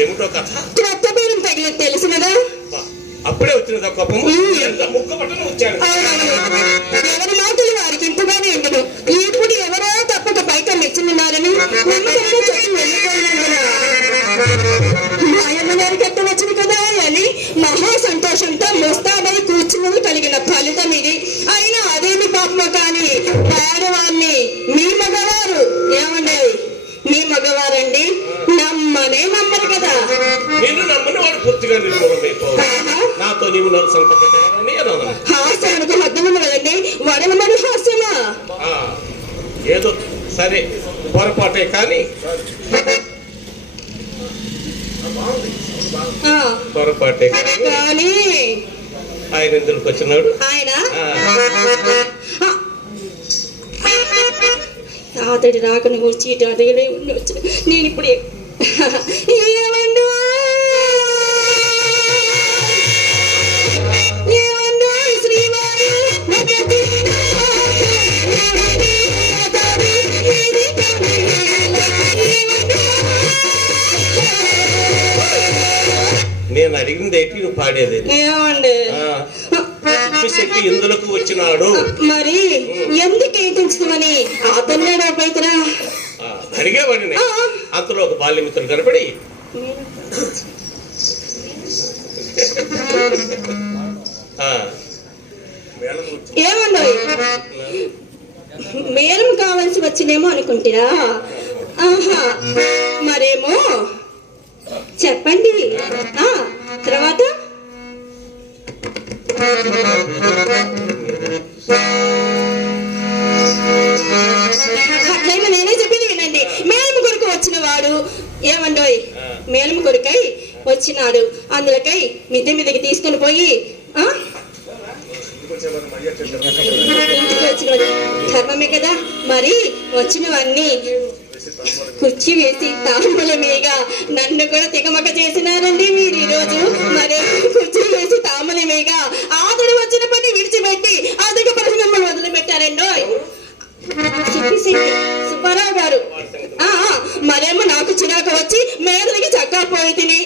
ఏమిటో కథ? కొత్త పేరు తగిలేదు తెలుసు కదా. అప్పుడే వచ్చినదా కోపము? ముక్క పట్టణ వచ్చాను. ఎవరి మాటలు వారికి ఇంపుగానే ఉండదు. ఇప్పుడు ఎవరో తప్పక బయట మెచ్చున్నారని నమ్మకంగా చెప్పి వెళ్ళిపోయినందున మాయమ్మగారి కట్ట వచ్చింది కదా అని మహా సంతోషంతో ముస్తాబై కూర్చున్నది కలిగిన ఫలితం ఇది. అయినా అదేమి పాపమో కానీ పేదవాన్ని మీ మగవారు ఏమండి, మీ మగవారండి నమ్మనే నమ్మరు కదా. నేను నమ్మని వాడు పూర్తిగా నాతో నీవు నన్ను సంతపెట్టాలని హాస్యానికి అర్థం కదండి. వడల మరి హాస్యమా? ఏదో సరే పొరపాటే కానీ పొరపాటే కానీ ఆయన ఎందుకు వచ్చినాడు? ఆయన అతడి రాకను వచ్చి ఇటు అడిగే ఉండొచ్చు. నేను ఇప్పుడు ఏమండు శ్రీవారి నేను అడిగింది ఏంటి, నువ్వు పాడేది ఏమండి శక్తి ఎందులకు వచ్చినాడు? మరి ఎందుకు ఏతించమని అతన్నేడా పైతరా అడిగేవాడిని. అంతలో ఒక బాల్యమిత్రుడు కనపడి ఏమన్నా మేరం కావాల్సి వచ్చినేమో అనుకుంటారా? ఆహా మరేమో చెప్పండి. తర్వాత అట్లయినా నేనే చెప్పింది వినండి. మేలము కొరకు వచ్చిన వాడు ఏమండోయ్, మేలము కొరకై వచ్చినాడు. అందులోకై మిద్దె మీదకి తీసుకొని పోయి ఇంటికి వచ్చిన ధర్మమే కదా. మరి వచ్చినవన్నీ కుర్చీ వేసి తాంబూలమేగా నన్ను కూడా తికమక చేసినారండి మీరు ఈరోజు. మరి కుర్చీ వేసి తాంబూలమేగా ఆతడు వచ్చిన పని విడిచిపెట్టి అధిక పరిశ్రమలు వదిలిపెట్టారండో సుబ్బారావు గారు. మరేమో నాకు చిరాక వచ్చి మేదలకి చక్కా పోయి తిని